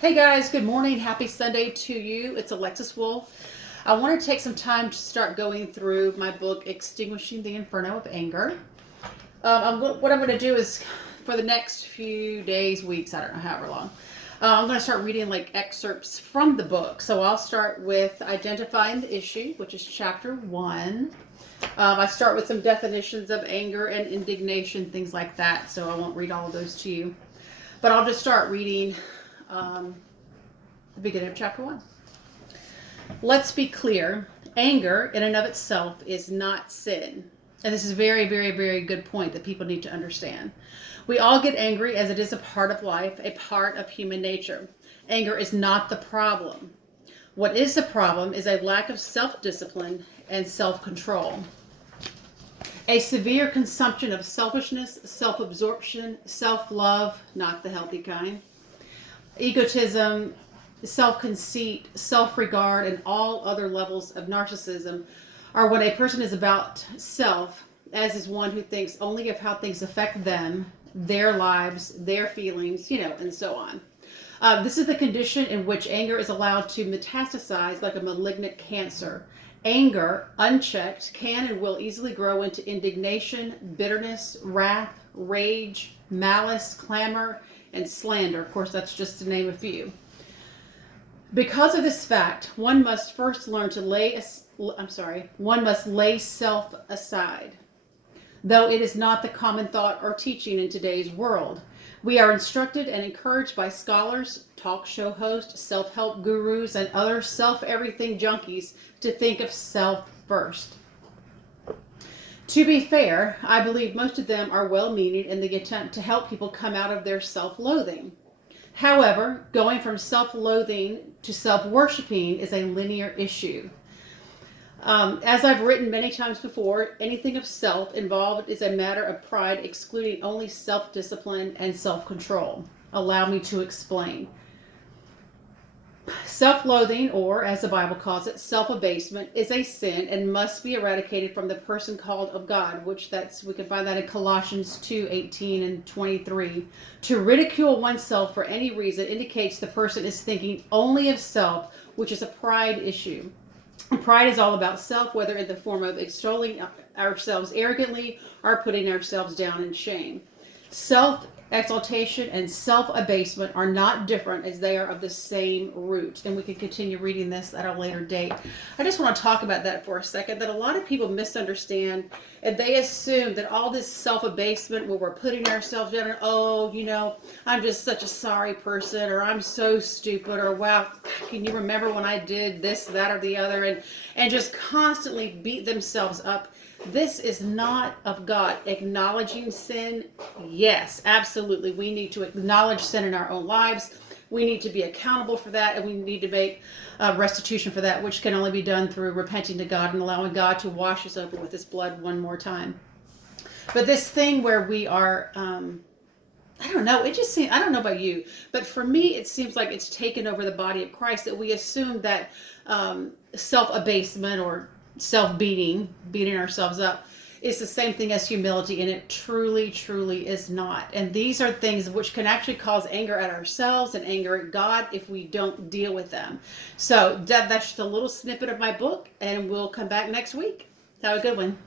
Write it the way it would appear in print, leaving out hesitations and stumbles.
Hey guys, good morning. Happy Sunday to you. It's Alexis Wolf. I want to take some time to start going through my book, Extinguishing the Inferno of Anger. What I'm going to do is, for the next few days, weeks, I don't know, however long, I'm going to start reading like excerpts from the book. So I'll start with identifying the issue, which is chapter 1. I start with some definitions of anger and indignation, things like that. So I won't read all of those to you. But I'll just start reading the beginning of chapter 1. Let's be clear. Anger in and of itself is not sin. And this is a very, very, very good point that people need to understand. We all get angry as it is a part of life, a part of human nature. Anger is not the problem. What is the problem is a lack of self-discipline and self-control. A severe consumption of selfishness, self-absorption, self-love, not the healthy kind, egotism, self-conceit, self-regard, and all other levels of narcissism are when a person is about self, as is one who thinks only of how things affect them, their lives, their feelings, and so on. This is the condition in which anger is allowed to metastasize like a malignant cancer. Anger, unchecked, can and will easily grow into indignation, bitterness, wrath, rage, malice, clamor, and slander. Of course, that's just to name a few. Because of this fact, one must first learn to one must lay self aside. Though it is not the common thought or teaching in today's world, we are instructed and encouraged by scholars, talk show hosts, self-help gurus, and other self-everything junkies to think of self first. To be fair, I believe most of them are well-meaning in the attempt to help people come out of their self-loathing. However, going from self-loathing to self-worshiping is a linear issue. As I've written many times before, anything of self involved is a matter of pride, excluding only self-discipline and self-control. Allow me to explain. Self-loathing, or as the Bible calls it, self-abasement, is a sin and must be eradicated from the person called of God, which we can find that in Colossians 2:18 and 23. To ridicule oneself for any reason indicates the person is thinking only of self, which is a pride issue. Pride is all about self, whether in the form of extolling ourselves arrogantly or putting ourselves down in shame. Self-exaltation and self-abasement are not different, as they are of the same root. And we can continue reading this at a later date. I just want to talk about that for a second, that a lot of people misunderstand, and they assume that all this self-abasement where we're putting ourselves down and, I'm just such a sorry person, or I'm so stupid, or wow, can you remember when I did this, that, or the other, and just constantly beat themselves up. This is not of God. Acknowledging sin, yes, absolutely. We need to acknowledge sin in our own lives. We need to be accountable for that, and we need to make restitution for that, which can only be done through repenting to God and allowing God to wash us over with his blood one more time. But this thing where we are, I don't know, it just seems, I don't know about you, but for me, it seems like it's taken over the body of Christ, that we assume that self-abasement or beating ourselves up, is the same thing as humility, and it truly, truly is not. And these are things which can actually cause anger at ourselves and anger at God if we don't deal with them. So that's just a little snippet of my book, and we'll come back next week. Have a good one.